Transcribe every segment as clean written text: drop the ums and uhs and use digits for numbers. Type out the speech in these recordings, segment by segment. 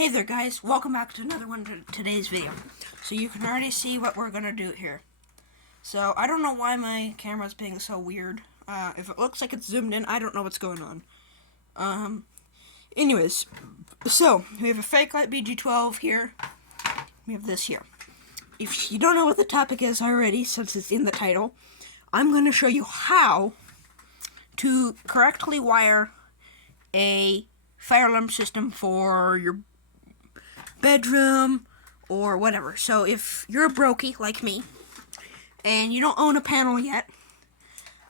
Hey there guys, welcome back to another one to today's video. So you can already see what we're gonna do here. So I don't know why my camera's being so weird. If it looks like it's zoomed in, I don't know what's going on. Anyways, so we have a fake light BG12 here. We have this here. If you don't know what the topic is already, since it's in the title, I'm gonna show you how to correctly wire a fire alarm system for your bedroom or whatever. So if you're a brokey like me and you don't own a panel yet,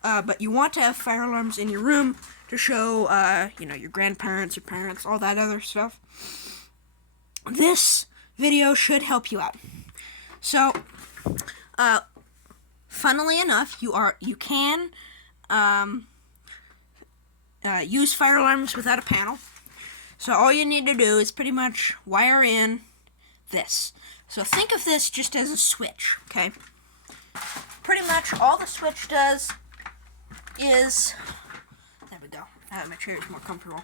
but you want to have fire alarms in your room to show your grandparents, your parents, all that other stuff, this video should help you out. So funnily enough, you can use fire alarms without a panel. So all you need to do is pretty much wire in this. So think of this just as a switch, okay? Pretty much all the switch does is, there we go, my chair is more comfortable.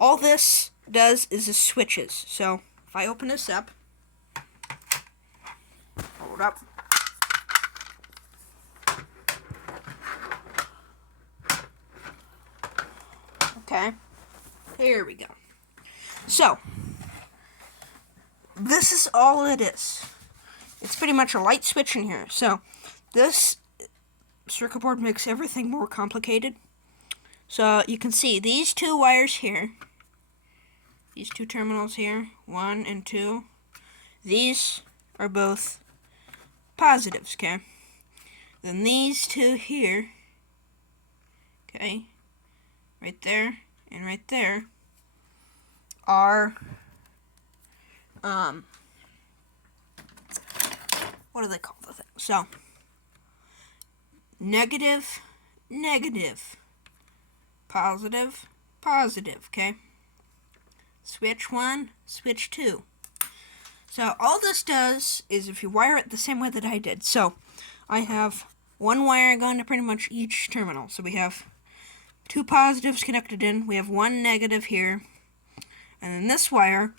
All this does is the switches. So if I open this up, hold up. Okay, here we go. So, this is all it is. It's pretty much a light switch in here. So, this circuit board makes everything more complicated. So, you can see these two wires here, these two terminals here, 1 and 2, these are both positives, okay? Then these two here, okay, right there and right there, are, what do they call the thing? So, negative, negative, positive, positive, okay? Switch 1, switch 2. So, all this does is if you wire it the same way that I did. So, I have one wire going to pretty much each terminal. So, we have two positives connected in. We have one negative here. And then this wire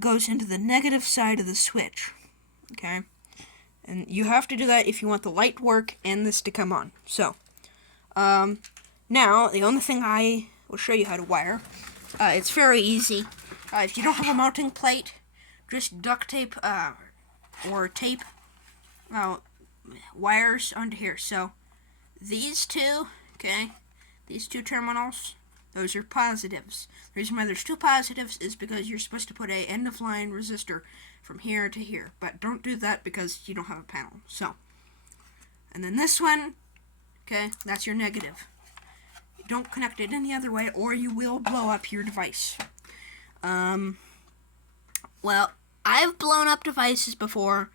goes into the negative side of the switch, okay? And you have to do that if you want the light to work and this to come on. So, now, the only thing I will show you how to wire, it's very easy. If you don't have a mounting plate, just duct tape, or tape wires onto here. So, these two, okay, these two terminals, those are positives. The reason why there's two positives is because you're supposed to put a end-of-line resistor from here to here. But don't do that because you don't have a panel. So, and then this one, okay, that's your negative. Don't connect it any other way or you will blow up your device. Well, I've blown up devices before.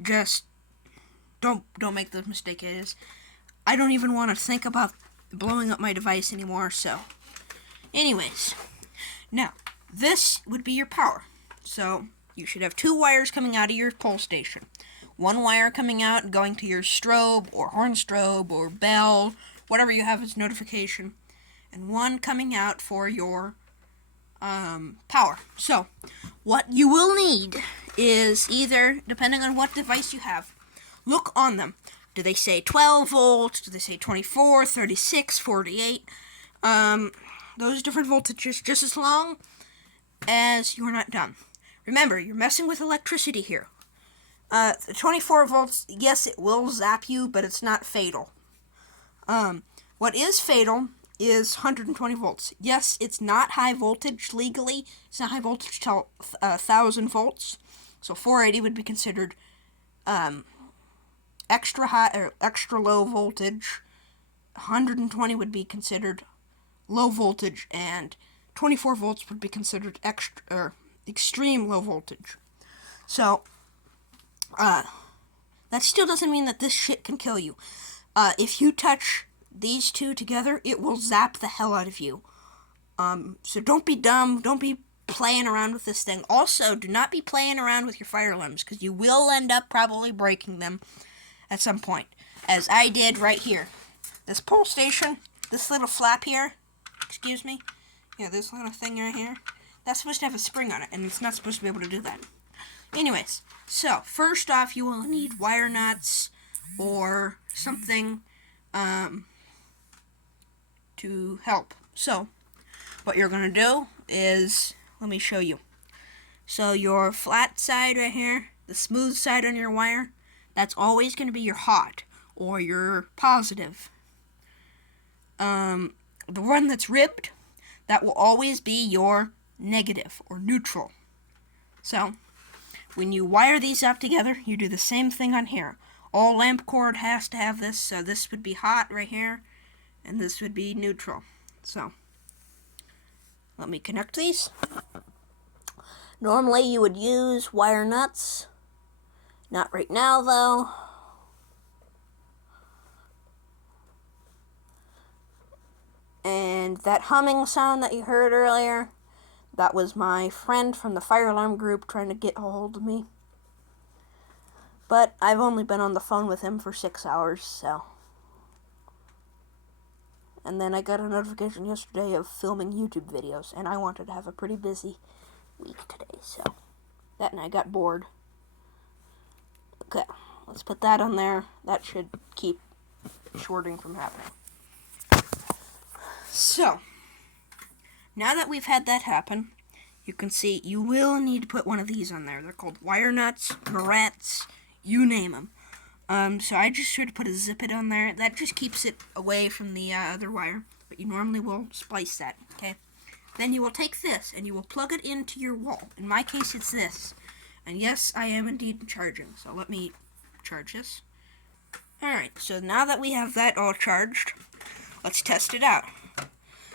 Just don't make the mistake it is. I don't even want to think about blowing up my device anymore, so anyways, now this would be your power. So you should have two wires coming out of your pole station, one wire coming out and going to your strobe or horn strobe or bell, whatever you have as notification, and one coming out for your power. So what you will need is either, depending on what device you have, look on them. Do they say 12 volts? Do they say 24, 36, 48? Those different voltages, just as long as you're not dumb. Remember, you're messing with electricity here. The 24 volts, yes, it will zap you, but it's not fatal. What is fatal is 120 volts. Yes, it's not high voltage legally. It's not high voltage till 1,000 volts. So 480 would be considered extra high or extra low voltage. 120 would be considered low voltage, and 24 volts would be considered extra or extreme low voltage. So that still doesn't mean that this shit can kill you. If you touch these two together, it will zap the hell out of you. So don't be dumb. Don't be playing around with this thing. Also, do not be playing around with your fire alarms, because you will end up probably breaking them at some point, as I did right here. This pole station, this little flap here, excuse me, yeah, this little thing right here, That's supposed to have a spring on it, and it's not supposed to be able to do that. Anyways, so first off, you will need wire nuts or something to help. So, what you're going to do is, let me show you. So your flat side right here, the smooth side on your wire, that's always going to be your hot or your positive. The one that's ribbed, that will always be your negative or neutral. So, when you wire these up together, you do the same thing on here. All lamp cord has to have this, so this would be hot right here, and this would be neutral. So, let me connect these. Normally you would use wire nuts. Not right now though. And that humming sound that you heard earlier, that was my friend from the fire alarm group trying to get a hold of me. But I've only been on the phone with him for 6 hours, so. And then I got a notification yesterday of filming YouTube videos, and I wanted to have a pretty busy week today, so that and I got bored. Okay, let's put that on there. That should keep shorting from happening. So, now that we've had that happen, you can see you will need to put one of these on there. They're called wire nuts, barrettes, you name them. So I just sort of put a zip it on there. That just keeps it away from the other wire, but you normally will splice that, okay? Then you will take this, and you will plug it into your wall. In my case, it's this. And yes, I am indeed charging, so let me charge this. Alright, so now that we have that all charged, let's test it out.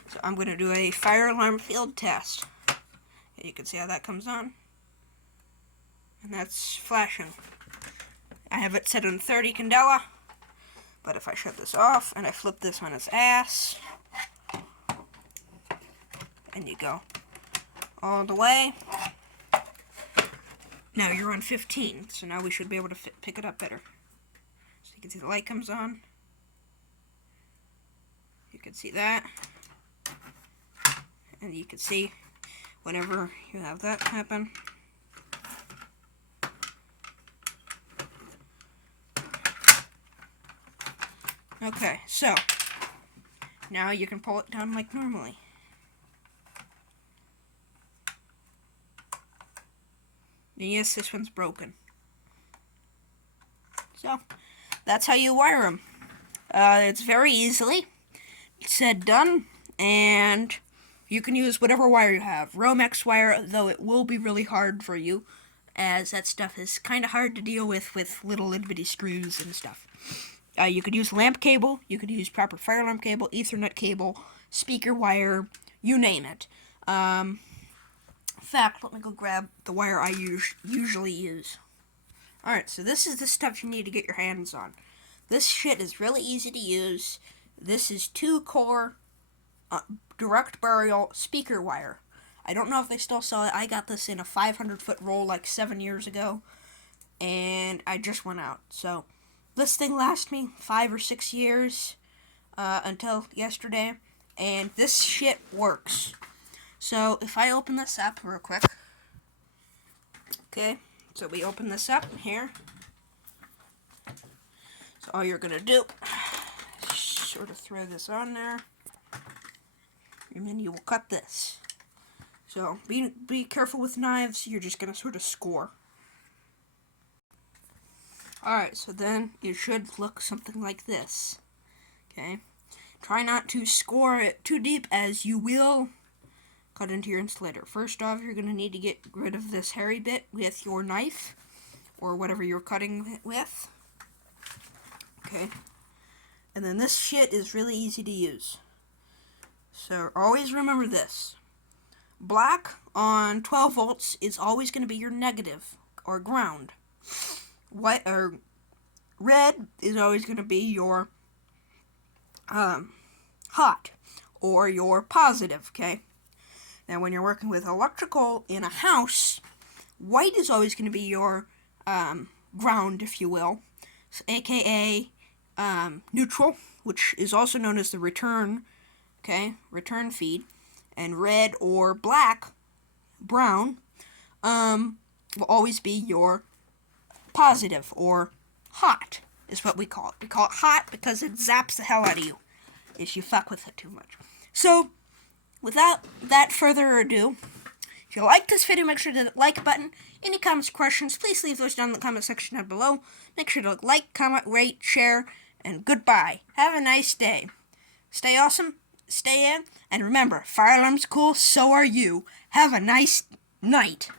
So I'm going to do a fire alarm field test. You can see how that comes on. And that's flashing. I have it set on 30 candela, but if I shut this off and I flip this on its ass, and you go all the way, now you're on 15, so now we should be able to pick it up better. So you can see the light comes on. You can see that. And you can see whenever you have that happen. Okay, so now you can pull it down like normally. And yes, this one's broken. So, that's how you wire them. It's very easily said, done, and you can use whatever wire you have. Romex wire, though it will be really hard for you, as that stuff is kind of hard to deal with little itty-bitty screws and stuff. You could use lamp cable, you could use proper fire alarm cable, Ethernet cable, speaker wire, you name it. In fact, let me go grab the wire I usually use. Alright, so this is the stuff you need to get your hands on. This shit is really easy to use. This is 2-core direct burial speaker wire. I don't know if they still sell it. I got this in a 500-foot roll like 7 years ago, and I just went out. So, this thing lasted me 5 or 6 years until yesterday, and this shit works. So, if I open this up real quick, okay, so we open this up here. So all you're gonna do is sort of throw this on there, and then you will cut this. So be careful with knives. You're just gonna sort of score. Alright, so then it should look something like this. Okay, try not to score it too deep, as you will cut into your insulator. First off, you're gonna need to get rid of this hairy bit with your knife or whatever you're cutting it with. Okay, and then this shit is really easy to use. So always remember this. Black on 12 volts is always going to be your negative or ground. White or red is always going to be your hot or your positive, okay? Now when you're working with electrical in a house, white is always going to be your ground, if you will, so, aka neutral, which is also known as the return, okay, return feed, and red or black brown will always be your positive, or hot is what we call it. We call it hot because it zaps the hell out of you if you fuck with it too much. So, without that further ado, if you like this video, make sure to hit the like button. Any comments or questions, please leave those down in the comment section down below. Make sure to like, comment, rate, share, and goodbye. Have a nice day. Stay awesome, stay in, and remember, fire alarm's cool, so are you. Have a nice night.